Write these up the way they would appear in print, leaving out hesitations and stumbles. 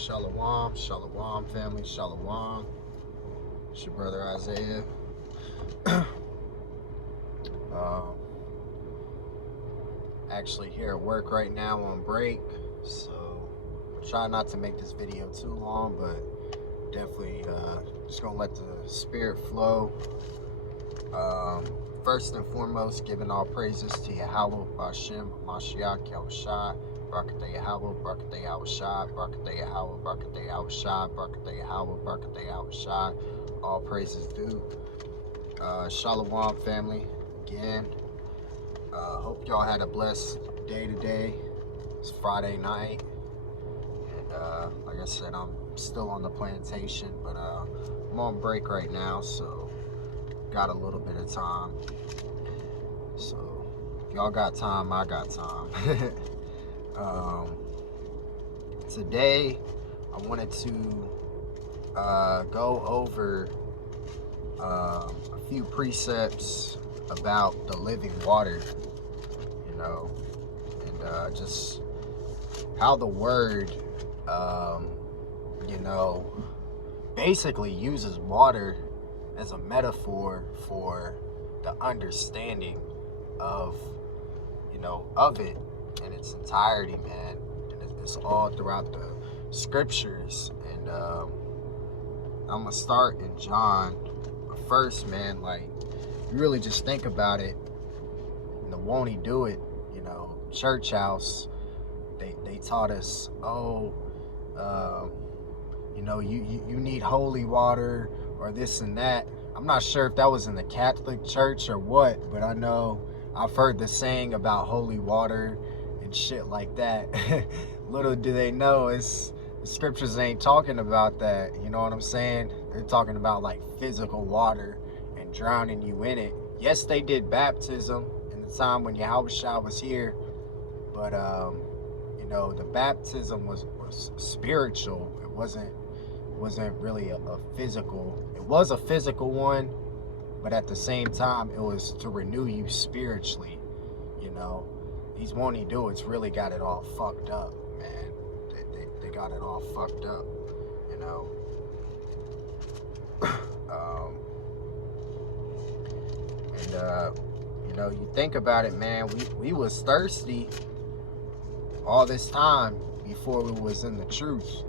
Shalom, shalom, family, shalom. It's your brother Isaiah. Actually here at work right now on break, so I'm trying not to make this video too long, but definitely just gonna let the spirit flow. First and foremost, giving all praises to Yahweh, Bashem, Mashiach, Yahushua, Barakatah Yahweh, Barakatah Yahushua, Barakatah Yahweh, Barakatah Yahushua, Barakatah Yahweh, Barakatah Yahushua. All praises due. Shalom, family. Again, hope y'all had a blessed day today. It's Friday night, and like I said, I'm still on the plantation, but I'm on break right now, so got a little bit of time. So if y'all got time, I got time. Today I wanted to go over a few precepts about the living water, and just how the word basically uses water as a metaphor for the understanding of it in its entirety, man. And it's all throughout the scriptures. And I'm gonna start in John. But first, man, like, you really just think about it. Won't he do it? Church house, they taught us, you need holy water or this and that. I'm not sure if that was in the Catholic Church or what, but I know I've heard the saying about holy water and shit like that. Little do they know, the scriptures ain't talking about that. You know what I'm saying? They're talking about like physical water and drowning you in it. Yes, they did baptism in the time when Yahushua was here, but the baptism was spiritual. It wasn't really a physical. It was a physical one, but at the same time, it was to renew you spiritually. These won't do it's really got it all fucked up, man. They got it all fucked up, you think about it, man. We was thirsty all this time before we was in the truth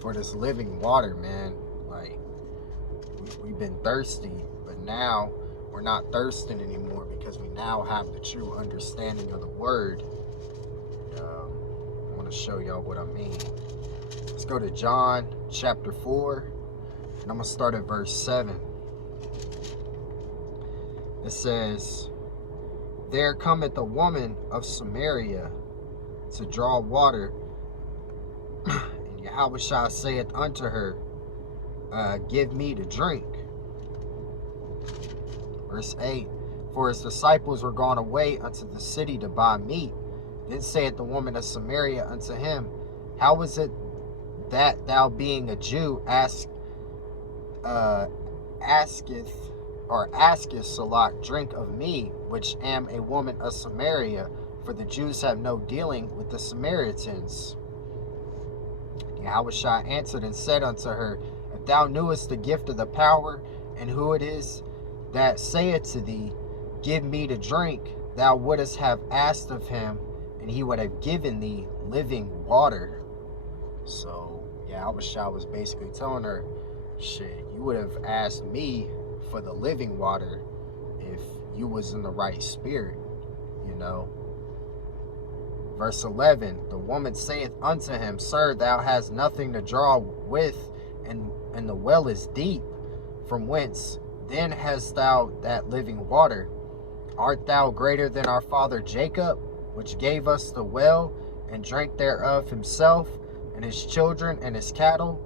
for this living water, man. Like, we've been thirsty, but now we're not thirsting anymore because we now have the true understanding of the word. I want to show y'all what I mean. Let's go to John chapter 4, and I'm gonna start at verse 7. It says, "There cometh a woman of Samaria to draw water, and Yahushua saith unto her, give me to drink." Verse 8, "For his disciples were gone away unto the city to buy meat. Then saith the woman of Samaria unto him, How is it that thou, being a Jew, askest drink of me, which am a woman of Samaria? For the Jews have no dealing with the Samaritans." Yahushua answered and said unto her, "If thou knewest the gift of the power, and who it is that saith to thee, Give me to drink, thou wouldest have asked of him, and he would have given thee living water." So Yahushua was basically telling her, shit, you would have asked me for the living water if you was in the right spirit, Verse 11, "The woman saith unto him, Sir, thou hast nothing to draw with, and the well is deep. From whence then hast thou that living water? Art thou greater than our father Jacob, which gave us the well, and drank thereof himself, and his children, and his cattle?"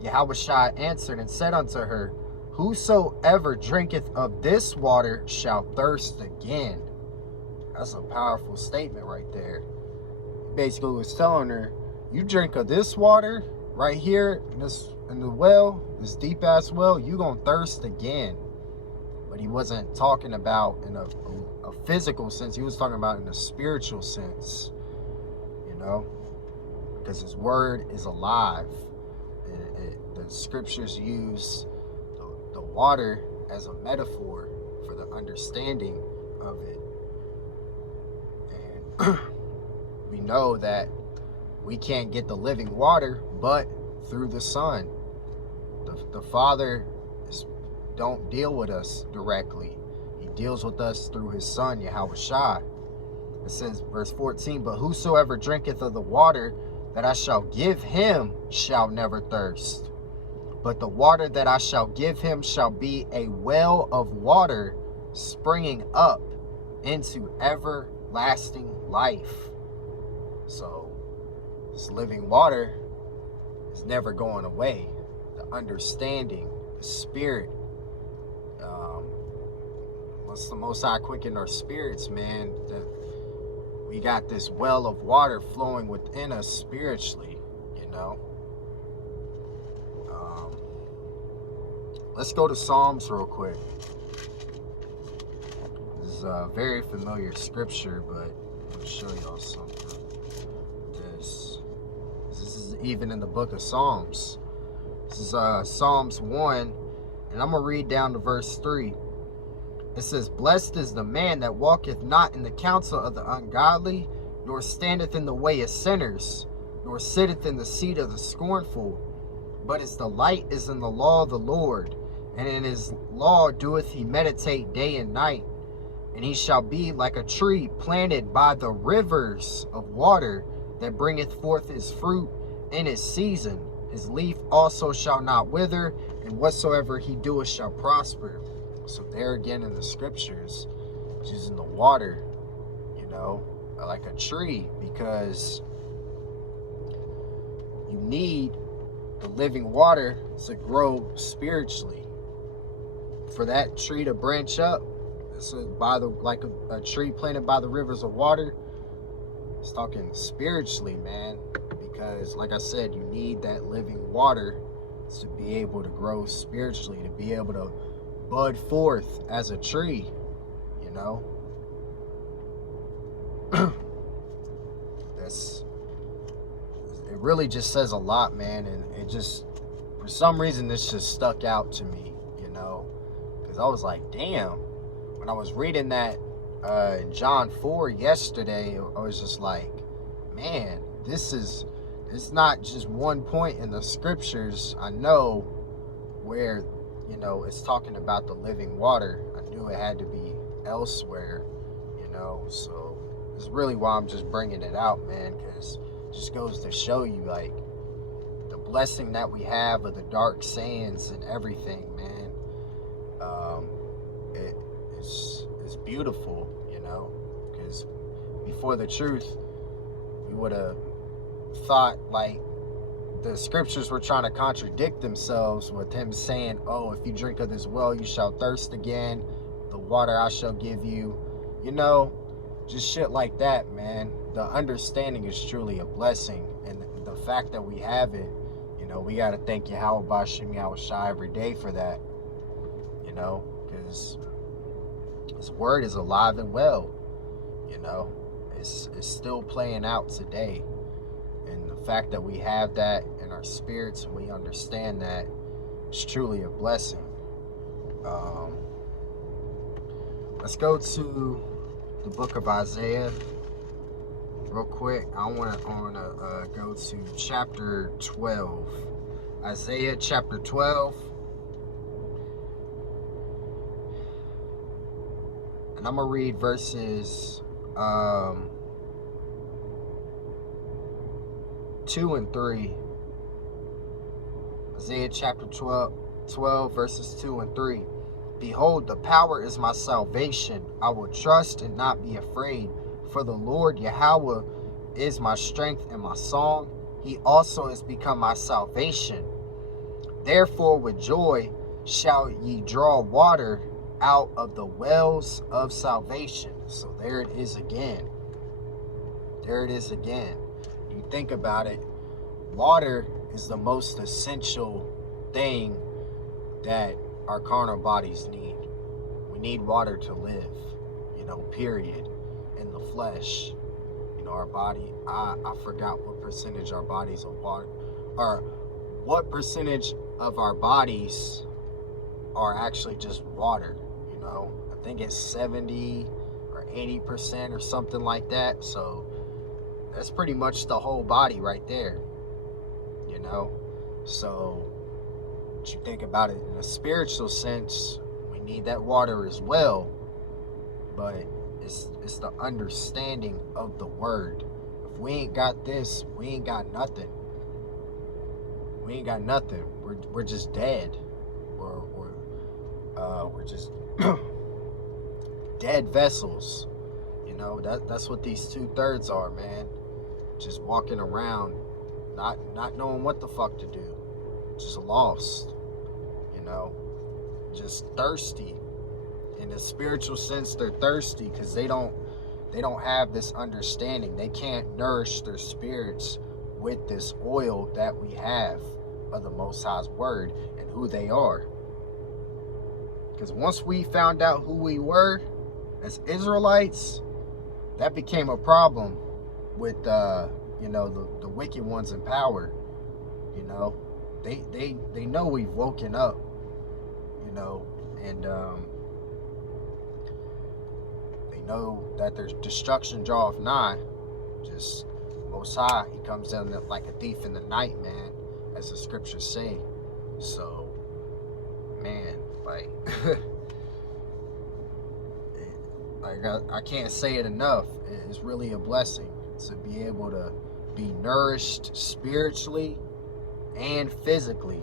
Yahushua answered and said unto her, "Whosoever drinketh of this water shall thirst again." That's a powerful statement right there. Basically was telling her, you drink of this water right here in the well, this deep ass well, you gonna thirst again. But he wasn't talking about in a physical sense. He was talking about in a spiritual sense, because his word is alive. The scriptures use the water as a metaphor for the understanding of it. And we know that we can't get the living water but through the Son. The Father don't deal with us directly. He deals with us through his Son, Yahushua. It says, verse 14, but whosoever drinketh of the water that I shall give him shall never thirst. But the water that I shall give him shall be a well of water springing up into everlasting life. So this living water is never going away. The understanding, the spirit, once the Most High quicken our spirits, man, we got this well of water flowing within us spiritually, you know. Let's go to Psalms real quick. This is a very familiar scripture, but I'll show y'all something. This is even in the book of Psalms. This is Psalms 1, and I'm going to read down to verse 3. It says, blessed is the man that walketh not in the counsel of the ungodly, nor standeth in the way of sinners, nor sitteth in the seat of the scornful. But his delight is in the law of the Lord, and in his law doeth he meditate day and night. And he shall be like a tree planted by the rivers of water, that bringeth forth his fruit in his season. His leaf also shall not wither, and whatsoever he doeth shall prosper. So there again in the scriptures, using the water, you know, like a tree, because you need the living water to grow spiritually. For that tree to branch up, so like a tree planted by the rivers of water, it's talking spiritually, man. Because like I said, you need that living water to be able to grow spiritually, to be able to bud forth as a tree, you know. It really just says a lot, man. And it just, for some reason, this just stuck out to me, you know, because I was like, damn, when I was reading that in John 4 yesterday, I was just like, man, it's not just one point in the scriptures I know where, you know, it's talking about the living water. I knew it had to be elsewhere, you know. So it's really why I'm just bringing it out, man, because it just goes to show you, like, the blessing that we have of the dark sands and everything, man. It's beautiful, you know, because before the truth, we would have thought, like, the scriptures were trying to contradict themselves with him saying, oh, if you drink of this well, you shall thirst again. The water I shall give you. You know, just shit like that, man. The understanding is truly a blessing. And the fact that we have it, you know, we got to thank Yahweh Bashim Yahushua every day for that. You know, because his word is alive and well. You know, it's still playing out today. And the fact that we have that in our spirits and we understand that, it's truly a blessing. Let's go to the book of Isaiah real quick. I want to go to chapter 12. Isaiah chapter 12. And I'm going to read verses 2 and 3. Isaiah chapter 12 verses 2 and 3. Behold, the power is my salvation. I will trust and not be afraid. For the Lord Yahweh is my strength and my song. He also has become my salvation. Therefore with joy shall ye draw water out of the wells of salvation. So there it is again. There it is again. You think about it, water is the most essential thing that our carnal bodies need. We need water to live, you know, period. In the flesh, you know, our body, I forgot what percentage our bodies are water, or what percentage of our bodies are actually just water. You know, I think it's 70 or 80% or something like that. So that's pretty much the whole body right there. You know, so what you think about it in a spiritual sense, we need that water as well, but it's the understanding of the word. If we ain't got this, we ain't got nothing. We ain't got nothing. We're just dead. We're just dead vessels. You know, that's what these 2/3 are, man. Just walking around, not knowing what the fuck to do. Just lost. You know, just thirsty. In a spiritual sense, they're thirsty because they don't have this understanding. They can't nourish their spirits with this oil that we have of the Most High's word and who they are. Because once we found out who we were as Israelites, that became a problem with you know, the wicked ones in power. You know, they know we've woken up. You know, and they know that there's destruction draweth nigh. Just Most High, he comes down like a thief in the night, man, as the scriptures say. So, man, like, I can't say it enough. It's really a blessing to be able to be nourished spiritually and physically.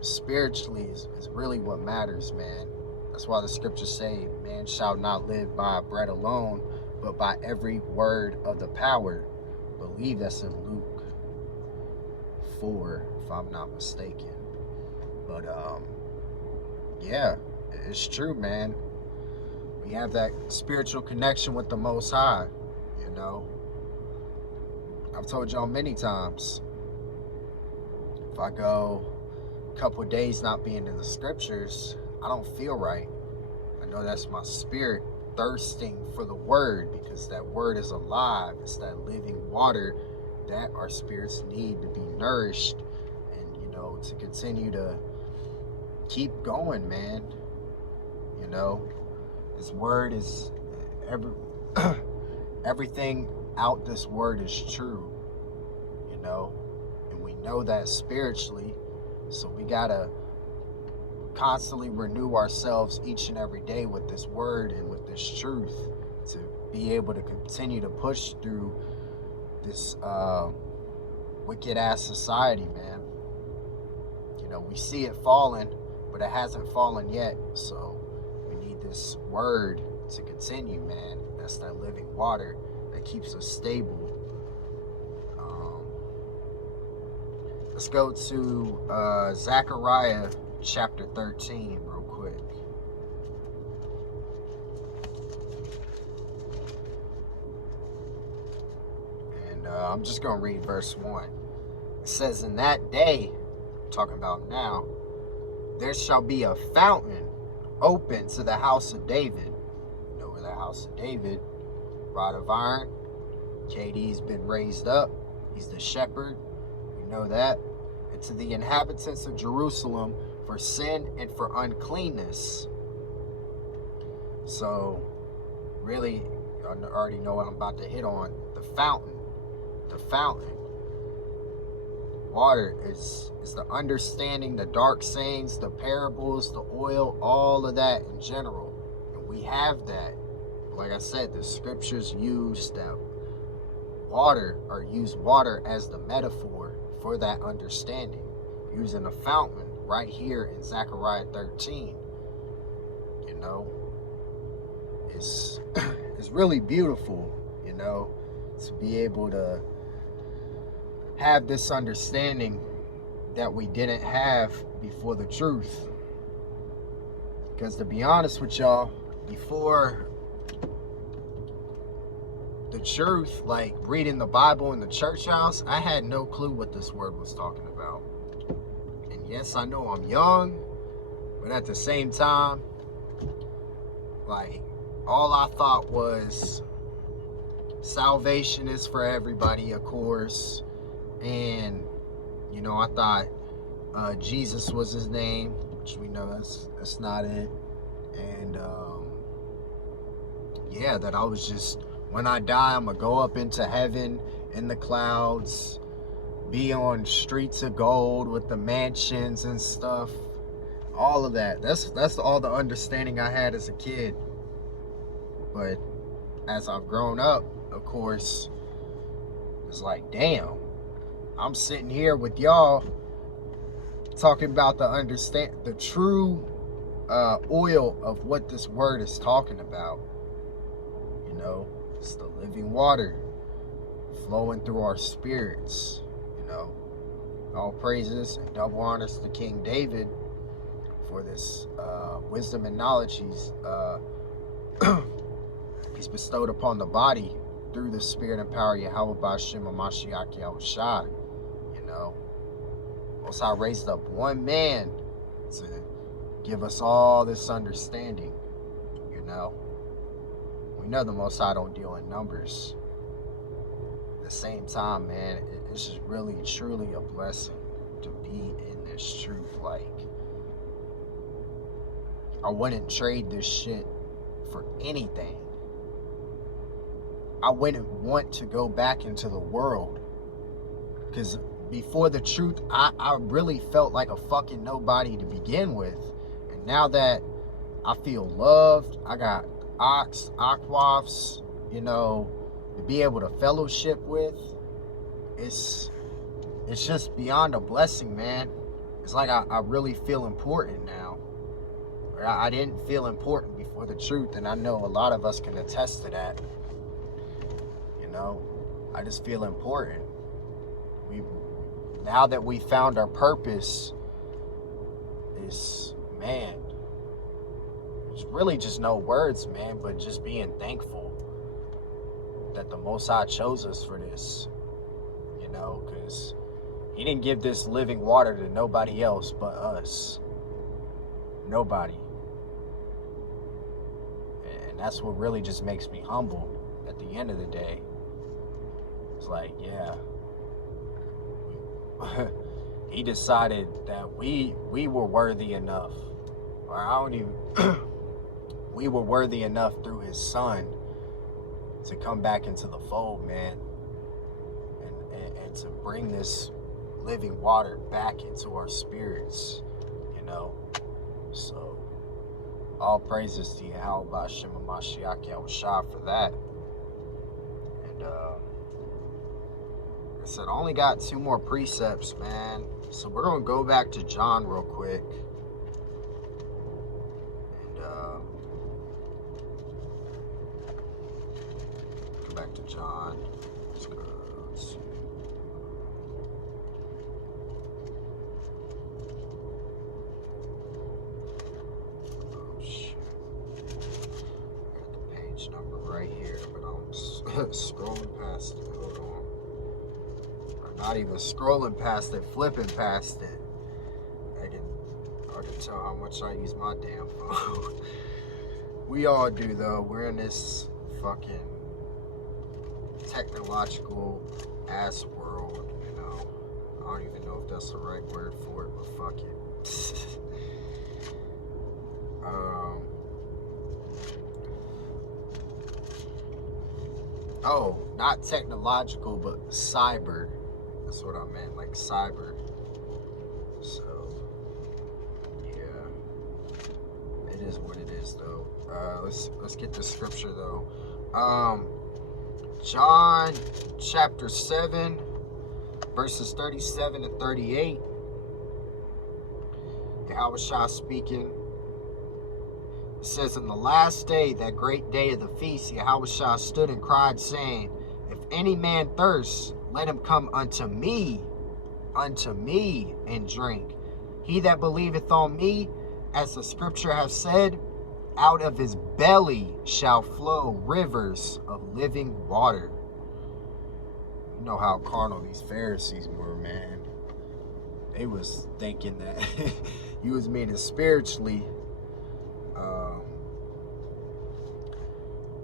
Spiritually is really what matters, man. That's why the scriptures say, man shall not live by bread alone, but by every word of the power. I believe that's in Luke 4, if I'm not mistaken. But yeah, it's true, man. We have that spiritual connection with the Most High. You know, I've told y'all many times, if I go a couple of days not being in the scriptures, I don't feel right. I know that's my spirit thirsting for the word, because that word is alive. It's that living water that our spirits need to be nourished and, you know, to continue to keep going, man. You know, this word is everything out this word is true, you know, and we know that spiritually. So we gotta constantly renew ourselves each and every day with this word and with this truth to be able to continue to push through this wicked ass society, man. You know, we see it falling, but it hasn't fallen yet. So we need this word to continue, man. That's that living water that keeps us stable. Let's go to Zechariah chapter 13 real quick. And I'm just going to read verse 1. It says, in that day, talking about now, there shall be a fountain open to the house of David. You know where the house of David, rod of iron. KD's been raised up. He's the shepherd. We know that. And to the inhabitants of Jerusalem for sin and for uncleanness. So, really, I already know what I'm about to hit on. The fountain. The fountain. Water is the understanding, the dark sayings, the parables, the oil, all of that in general. And we have that. Like I said, the scriptures use that water, or use water as the metaphor for that understanding, using a fountain right here in Zechariah 13. You know, it's really beautiful, you know, to be able to have this understanding that we didn't have before the truth. Because to be honest with y'all, before the truth, like reading the Bible in the church house, I had no clue what this word was talking about. And yes, I know I'm young, but at the same time, like, all I thought was salvation is for everybody, of course. And, you know, I thought Jesus was his name, which we know that's not it. And, yeah, that I was just, when I die, I'm going to go up into heaven in the clouds, be on streets of gold with the mansions and stuff. All of that. That's all the understanding I had as a kid. But as I've grown up, of course, it's like, damn, I'm sitting here with y'all talking about the true oil of what this word is talking about. You know, it's the living water flowing through our spirits. You know, all praises and double honors to King David for this wisdom and knowledge he's bestowed upon the body through the spirit and power of Yahweh B'Shem Mashiach Yahushua. You know, Most High raised up one man to give us all this understanding. You know, we know the Most High don't deal in numbers. At the same time, man, it's just really truly a blessing to be in this truth. Like, I wouldn't trade this shit for anything. I wouldn't want to go back into the world, because before the truth, I really felt like a fucking nobody to begin with. And now that I feel loved, I got aquafs, you know, to be able to fellowship with, it's just beyond a blessing, man. It's like I really feel important now. I didn't feel important before the truth, and I know a lot of us can attest to that. You know, I just feel important. Now that we found our purpose, man, it's really just no words, man, but just being thankful that the Most High chose us for this. You know, because he didn't give this living water to nobody else but us. Nobody. And that's what really just makes me humble at the end of the day. It's like, yeah, he decided that we were worthy enough, or I don't even we were worthy enough through his son to come back into the fold, man, and to bring this living water back into our spirits, you know. So all praises to Yahweh B'Shem Mashiach Yahushua for that. And like I said, I only got 2 more precepts, man. So we're gonna go back to John real quick. And go back to John. Let's go. Let's see. Oh shit. I got the page number right here, but I'm scrolling past it. Hold on. Not even scrolling past it, flipping past it. I can tell how much I use my damn phone. We all do, though. We're in this fucking technological ass world, you know. I don't even know if that's the right word for it, but fuck it. Oh, not technological, but cyber. That's what I meant, like cyber. So, yeah, it is what it is, though. Let's get to scripture, though. John chapter 7, verses 37 and 38. Yahushua speaking. It says, in the last day, that great day of the feast, Yahushua stood and cried, saying, if any man thirst, let him come unto me, and drink. He that believeth on me, as the scripture hath said, out of his belly shall flow rivers of living water. You know how carnal these Pharisees were, man. They was thinking that you was meaning spiritually.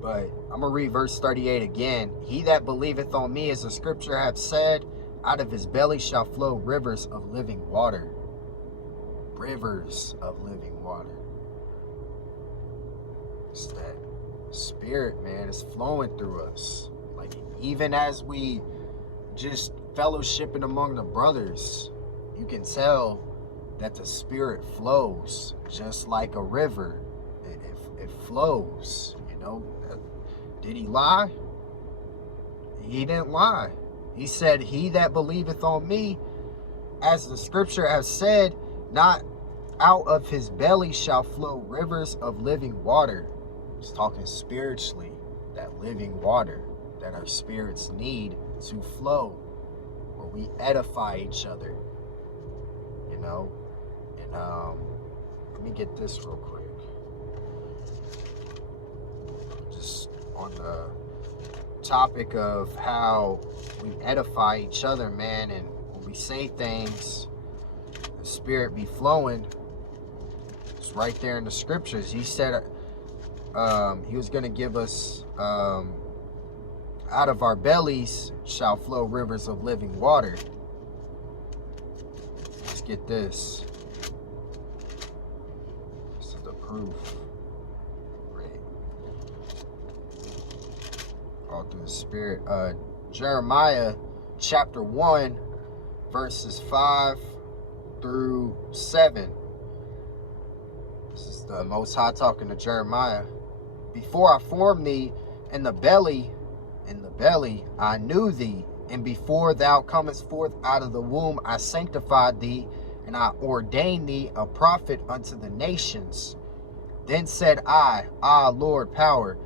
But I'm going to read verse 38 again. He that believeth on me, as the scripture hath said, out of his belly shall flow rivers of living water. Rivers of living water. It's that spirit, man, is flowing through us. Like, even as we just fellowshipping among the brothers, you can tell that the spirit flows just like a river. It flows, you know. Did he lie? He didn't lie. He said, he that believeth on me, as the scripture has said, not out of his belly shall flow rivers of living water. He's talking spiritually, that living water that our spirits need to flow, where we edify each other, you know. And let me get this real quick. Just on the topic of how we edify each other, man, and when we say things, the spirit be flowing. It's right there in the scriptures. He said he was going to give us, out of our bellies shall flow rivers of living water. Let's get this. This is the proof. All through the spirit. Jeremiah chapter 1 verses 5 through 7. This is the Most High talking to Jeremiah. Before I formed thee in the belly I knew thee, and before thou comest forth out of the womb I sanctified thee, and I ordained thee a prophet unto the nations. Then said I, Lord, power,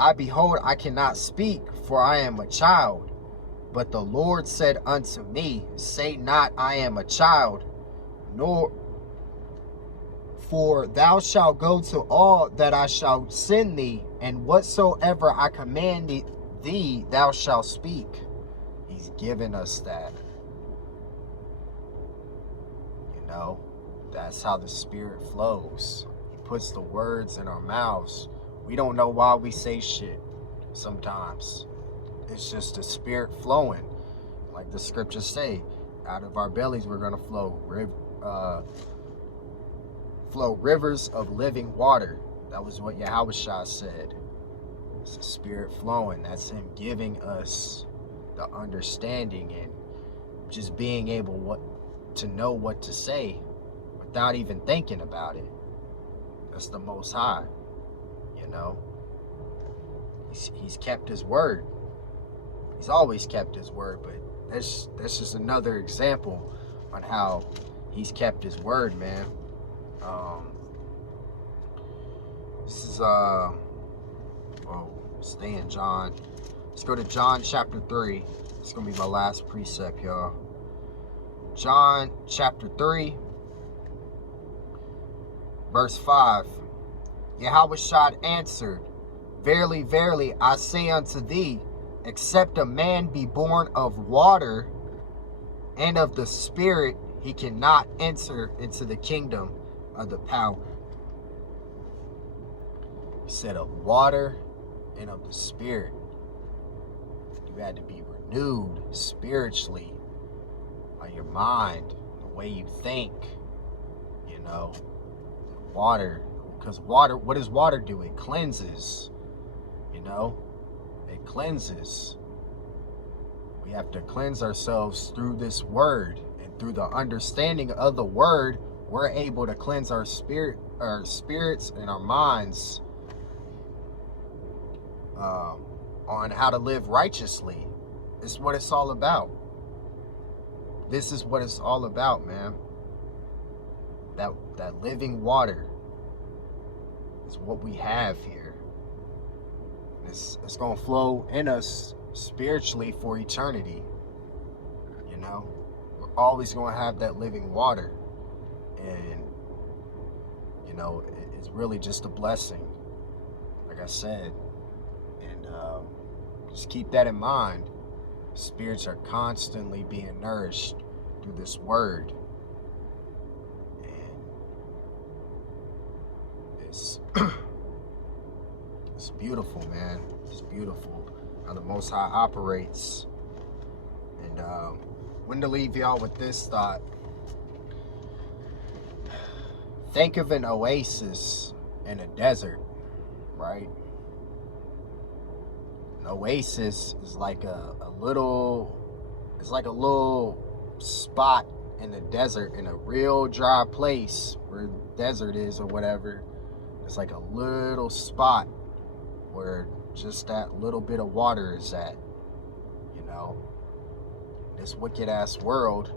I behold, I cannot speak, for I am a child. But the Lord said unto me, say not, I am a child, nor for thou shalt go to all that I shall send thee, and whatsoever I command thee, thou shalt speak. He's given us that. You know, that's how the Spirit flows. He puts the words in our mouths. We don't know why we say shit sometimes. It's just the Spirit flowing. Like the scriptures say, out of our bellies we're going to flow rivers of living water. That was what Yahushua said. It's the Spirit flowing. That's him giving us the understanding and just being able to know what to say without even thinking about it. That's the Most High. You know, he's kept his word. He's always kept his word, but that's just another example on how he's kept his word, man. This is stay in John. Let's go to John chapter 3. It's gonna be my last precept, y'all. John chapter 3 verse 5. Yahushua answered, verily, verily, I say unto thee, except a man be born of water and of the Spirit, he cannot enter into the kingdom of the power. He said of water and of the Spirit. You had to be renewed spiritually by your mind, the way you think, you know, water. Because water, what does water do? It cleanses, you know, it cleanses. We have to cleanse ourselves through this word, and through the understanding of the word, we're able to cleanse our spirits and our minds on how to live righteously. It's what it's all about. This is what it's all about, man. That living water is what we have here. It's going to flow in us spiritually for eternity. You know, we're always going to have that living water, and you know, it's really just a blessing, like I said. And just keep that in mind. Spirits are constantly being nourished through this word, and It's beautiful, man. It's beautiful how the Most High operates. And when to leave y'all with this thought. Think of an oasis in a desert, right? An oasis is like a little spot in the desert, in a real dry place where the desert is or whatever. It's like a little spot where just that little bit of water is at, you know. This wicked ass world,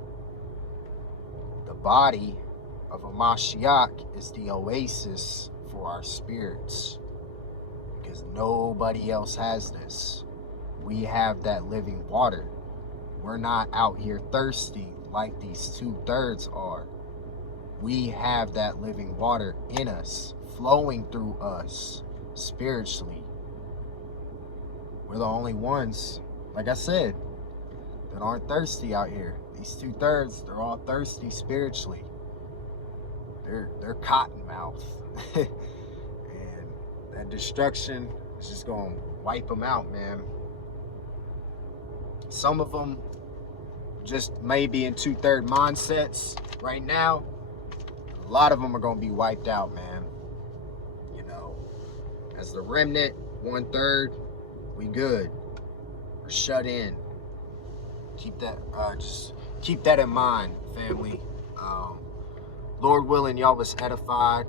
the body of a Mashiach is the oasis for our spirits, because nobody else has this. We have that living water. We're not out here thirsty like these 2/3 are. We have that living water in us, flowing through us spiritually. We're the only ones, like I said, that aren't thirsty out here. These 2/3, they're all thirsty spiritually. They're cottonmouth. And that destruction is just going to wipe them out, man. Some of them just maybe in 2/3 mindsets right now. A lot of them are going to be wiped out, man. You know, as the remnant, 1/3, we good. We're shut in. Keep that in mind, family. Lord willing, y'all was edified.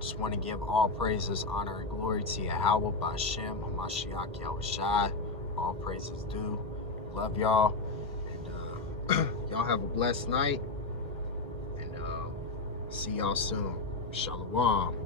Just want to give all praises, honor, and glory to Yahweh, Bashem, Hamashiach, Yahushai. All praises due. Love y'all. And y'all have a blessed night. And see y'all soon. Shalom.